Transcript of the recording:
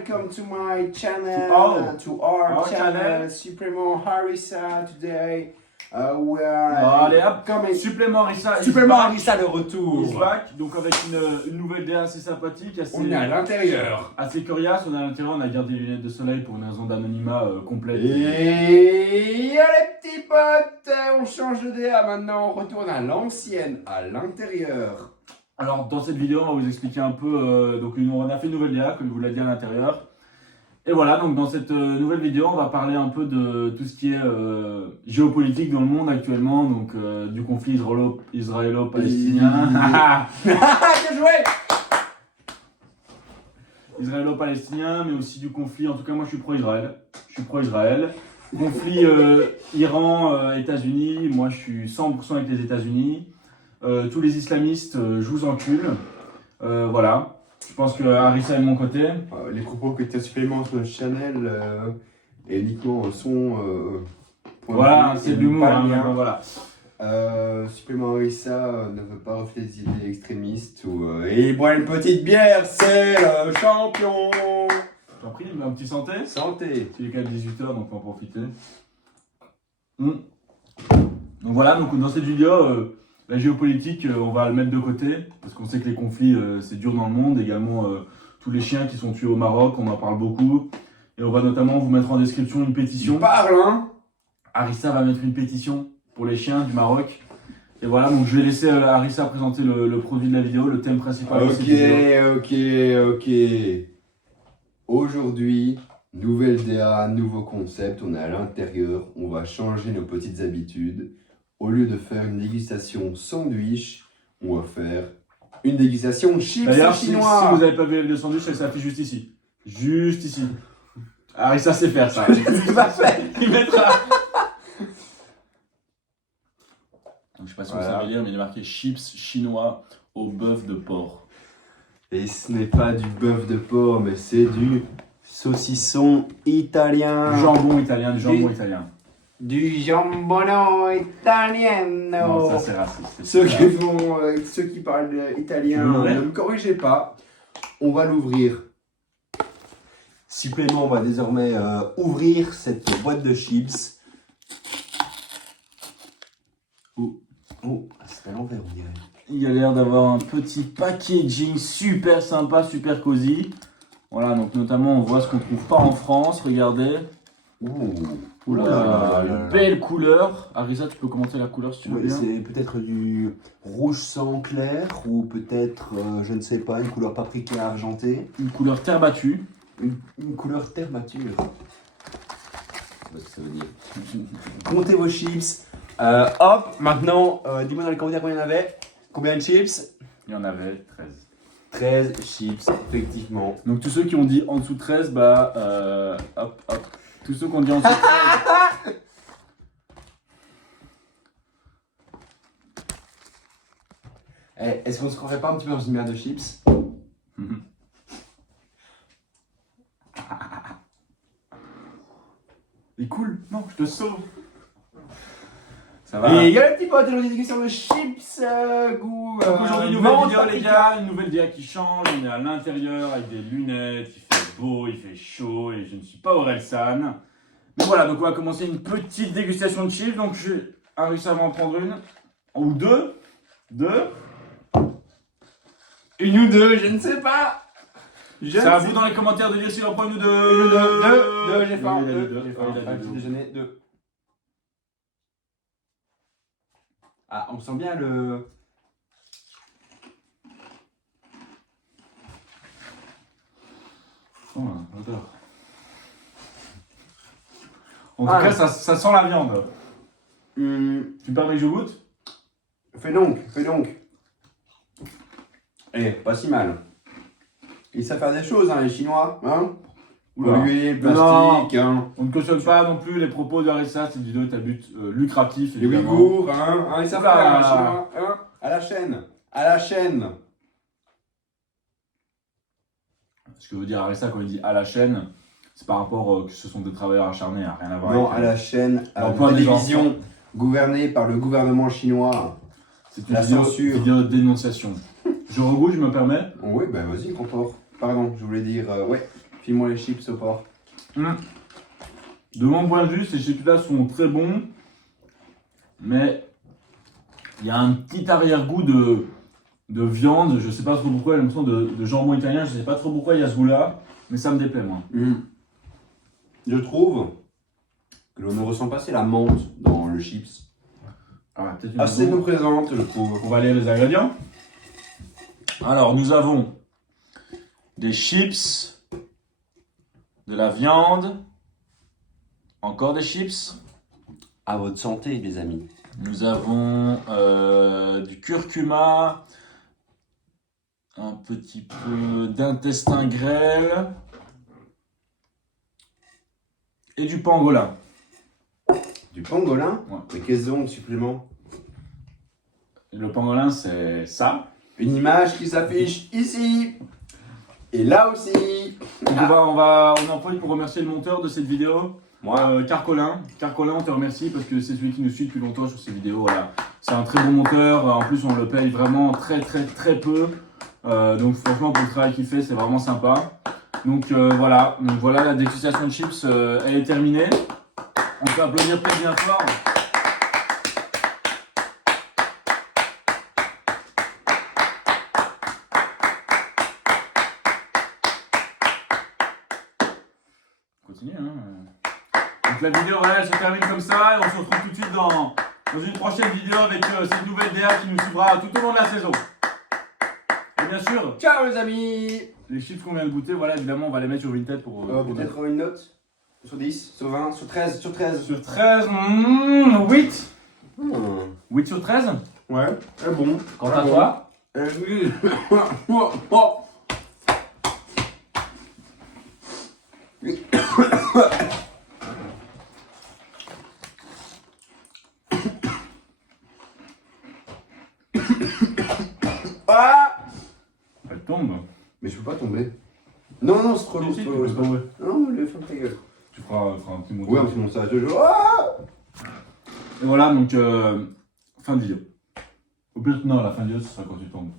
welcome to my channel, to our channel, Supremo Harissa. Today we are allez hop, coming. Supplément Harissa. Supplément Harissa, le retour. Is back, donc avec une nouvelle DA assez sympathique, assez, on est à l'intérieur. Assez coriace. On est à l'intérieur, on a gardé les lunettes de soleil pour une raison d'anonymat complète. Et les petits potes, on change de DA maintenant, on retourne à l'ancienne, à l'intérieur. Alors dans cette vidéo, on va vous expliquer un peu, donc on a fait une nouvelle DA, comme je vous l'ai dit, à l'intérieur. Et voilà, donc dans cette nouvelle vidéo, on va parler un peu de tout ce qui est géopolitique dans le monde actuellement, donc du conflit israélo-palestinien. Bien joué. Israélo-palestinien, mais aussi du conflit, en tout cas moi je suis pro-Israël. Conflit Iran-États-Unis, moi je suis 100% avec les États-Unis. Tous les islamistes, je vous encule. Voilà. Je pense que Harissa est de mon côté. Les propos que tu as supplément sur le channel et uniquement sont. Voilà, c'est de l'humour. Hein, voilà. Supplément Harissa ne veut pas refléter des idées extrémistes. Et il boit une petite bière, c'est le champion. J'en prie, un petit santé. Santé. Il est quand même 18h, donc on va en profiter. Donc voilà, donc dans cette vidéo. La géopolitique, on va le mettre de côté, parce qu'on sait que les conflits, c'est dur dans le monde. Également, tous les chiens qui sont tués au Maroc, on en parle beaucoup. Et on va notamment vous mettre en description une pétition. Il parle, hein. Harissa va mettre une pétition pour les chiens du Maroc. Et voilà, donc je vais laisser Harissa présenter le produit de la vidéo, le thème principal de cette vidéo. Ok. Aujourd'hui, nouvelle DA, nouveau concept, on est à l'intérieur, on va changer nos petites habitudes. Au lieu de faire une dégustation sandwich, on va faire une dégustation chips D'ailleurs, chinois. Si vous n'avez pas vu le sandwich, ça s'affiche juste ici. Juste ici. Harissa sait faire ça. C'est pas fait. Il mettra. Donc, je sais pas si vous savez lire, mais il est marqué chips chinois au bœuf de porc. Et ce n'est pas du bœuf de porc, mais c'est du saucisson italien. Du jambon italien. Du jambono italiano. Non, ça c'est raciste. Ceux qui parlent italien, ne me corrigez pas. On va l'ouvrir. Supplément, on va désormais ouvrir cette boîte de chips. C'est à l'envers, on dirait. Il a l'air d'avoir un petit packaging super sympa, super cosy. Voilà, donc notamment on voit ce qu'on trouve pas en France. Regardez. Oula, une belle couleur. Harissa, tu peux commenter la couleur si tu veux bien. C'est peut-être du rouge sang clair ou peut-être, je ne sais pas, une couleur paprika argentée. Une couleur terre battue. Une couleur terre mature. Je sais pas ce que ça veut dire. Comptez vos chips. Hop, maintenant, dis-moi dans les commentaires combien il y en avait. Combien de chips? Il y en avait 13. 13 chips, effectivement. Donc tous ceux qui ont dit en dessous de 13, bah hop. Tous ceux qui ont dit en dessous de 13. Est-ce qu'on se croirait pas un petit peu dans une merde de chips? Il est cool. Non, je te sauve. Ça va. Et il y a le petit pote, aujourd'hui, des questions de chips, goût. Donc aujourd'hui, nouvelle vidéo, les gars, une nouvelle DA qui change. On est à l'intérieur avec des lunettes, il fait beau, il fait chaud et je ne suis pas Orelsan. Mais voilà, donc on va commencer une petite dégustation de chips. Donc Harissa va en prendre une, ou deux. Une ou deux, je ne sais pas. C'est à vous dans les commentaires de dire s'il en prend une ou deux. Deux, j'ai faim. J'ai faim. Petit déjeuner, deux. Ah, on sent bien le... Oh, l'odeur. En tout cas, ça sent la viande. Tu permets que je goûte? Fais donc. Pas si mal. Ils savent faire des choses, hein, les Chinois, hein. Polluer, plastique, hein. On ne cautionne pas non plus les propos de Harissa, cette vidéo est à but lucratif. Les Ouïghours, hein, ils savent faire, les Chinois, hein. À la chaîne. Ce que veut dire Harissa quand il dit à la chaîne, c'est par rapport que ce sont des travailleurs acharnés, hein, rien à voir. Non, à la chaîne, de télévision gouvernée par le gouvernement chinois. C'est une vidéo de dénonciation. Je regoute, je me permets. Oui, bah vas-y, comport. Pardon, je voulais dire, ouais. File-moi les chips au porc. De mon point de vue, ces chips-là sont très bons, mais il y a un petit arrière-goût de viande, je sais pas trop pourquoi, il y a l'impression de jambon italien, je sais pas trop pourquoi il y a ce goût-là, mais ça me déplaît moi. Je trouve que l'on ne ressent pas assez la menthe dans le chips. Ah, peut-être une Assez raison. nous présente, je trouve. On va lire les ingrédients. Alors, nous avons des chips, de la viande, encore des chips. À votre santé, les amis. Nous avons du curcuma, un petit peu d'intestin grêle et du pangolin. Du pangolin. Ouais. Mais qu'est-ce donc, supplément? Le pangolin, c'est ça. Une image qui s'affiche ici. Et là aussi. Donc on en profite pour remercier le monteur de cette vidéo, Carcolin. Carcolin, on te remercie parce que c'est celui qui nous suit depuis longtemps sur ces vidéos. Voilà. C'est un très bon monteur. En plus, on le paye vraiment très peu. Donc franchement, pour le travail qu'il fait, c'est vraiment sympa. Donc voilà. Donc voilà, la dégustation de chips, elle est terminée. On peut applaudir très bien fort. Continue, hein. Donc la vidéo, voilà, elle se termine comme ça et on se retrouve tout de suite dans une prochaine vidéo avec cette nouvelle DA qui nous suivra tout au long de la saison. Et bien sûr, Ciao les amis. les chiffres qu'on vient de goûter, voilà, évidemment, on va les mettre sur Vinted pour Peut-être une note? Sur 10, sur 20, sur 13, sur 13. Sur 13, 8. 8 sur 13. Ouais, c'est bon. Quant à toi, Oui. Ah! elle tombe. Mais je peux pas tomber. Non, non, c'est trop long. Si, c'est tu trop long, peux c'est pas- tomber. Non, le ferme ta gueule. Tu feras un petit mot. Ouais, un petit montage de jeu. Ah! Et voilà, donc fin de vidéo. Au pire, non, la fin de vidéo, ce sera quand tu tombes.